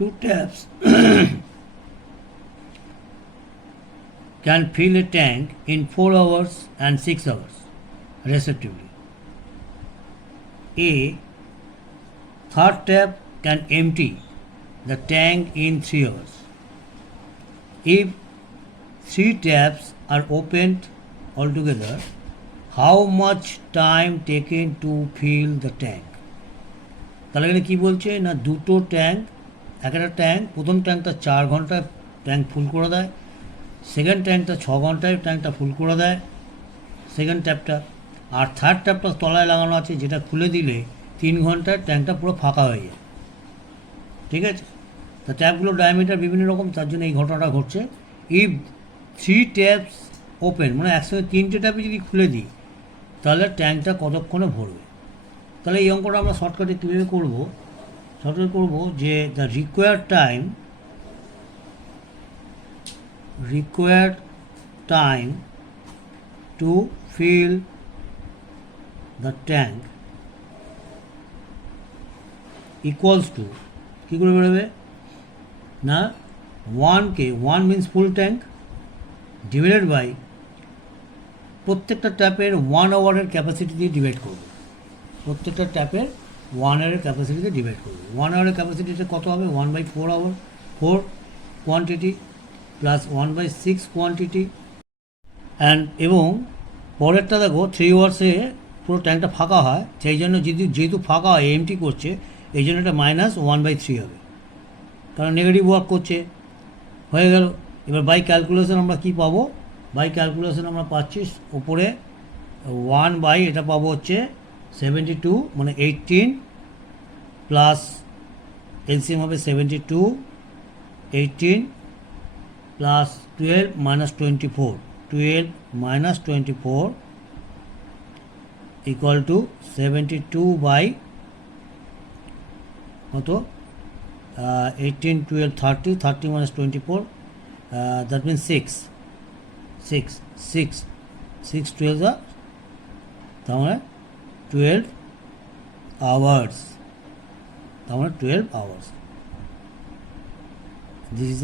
Two taps can fill a tank in 4 hours and 6 hours, respectively. A third tap can empty the tank in 3 hours. If 3 taps are opened altogether, how much time taken to fill the tank? তাহলে এখানে কী বলছে না, দুটো tank, একটা tank, প্রথম ট্যাঙ্কটা 4 ঘন্টায় tank ফুল করে দেয়, সেকেন্ড ট্যাঙ্কটা 6 ঘন্টায় ট্যাঙ্কটা ফুল করে দেয় সেকেন্ড ট্যাপটা, আর থার্ড ট্যাপটা তলায় লাগানো আছে যেটা খুলে দিলে 3 ঘন্টায় ট্যাঙ্কটা পুরো ফাঁকা হয়ে যায়। ঠিক আছে, তা ট্যাপগুলোর ডায়ামিটার বিভিন্ন রকম, তার জন্য এই ঘটনাটা ঘটছে। ইফ 3 ট্যাপস ওপেন, মানে একসঙ্গে 3টে ট্যাপে যদি খুলে দিই তাহলে ট্যাঙ্কটা কতক্ষণে ভরবে। তাহলে এই অঙ্কটা আমরা শর্টকাটে কীভাবে করবো, শর্টকাট করবো যে the required time to fill the tank equals to, কী করে বেরোবে না, 1 means full tank divided by প্রত্যেকটা ট্যাপের 1 আওয়ারের ক্যাপাসিটি দিয়ে ডিভাইড করবো, প্রত্যেকটা ট্যাপের 1 আওয়ারের ক্যাপাসিটিতে ডিভাইড করবো। 1 আওয়ারের ক্যাপাসিটিটা কত হবে, 1/4 hour, 4 quantity plus 1/6 quantity, and এবং পরেরটা দেখো 3 আওয়ার্সে পুরো ট্যাঙ্কটা ফাঁকা হয়, সেই জন্য যেহেতু ফাঁকা হয় এমটি করছে, এই জন্য এটা -1/3 হবে, কারণ নেগেটিভ ওয়ার্ক করছে। হয়ে গেল। এবার বাই ক্যালকুলেশন আমরা কী পাবো, বাই ক্যালকুলেশন আমরা পাচ্ছি ওপরে 1 এটা পাবো হচ্ছে 72, মানে 18 প্লাস এলসিএম হবে 72, 18 প্লাস 12 - 24, 12 - 24 ইকুয়াল টু 72 বাই কত, 18, 12, 30, 30 - 24, that means 6 12, তার মানে 12 আওয়ার্স, তার মানে 12 আওয়ার্স। This is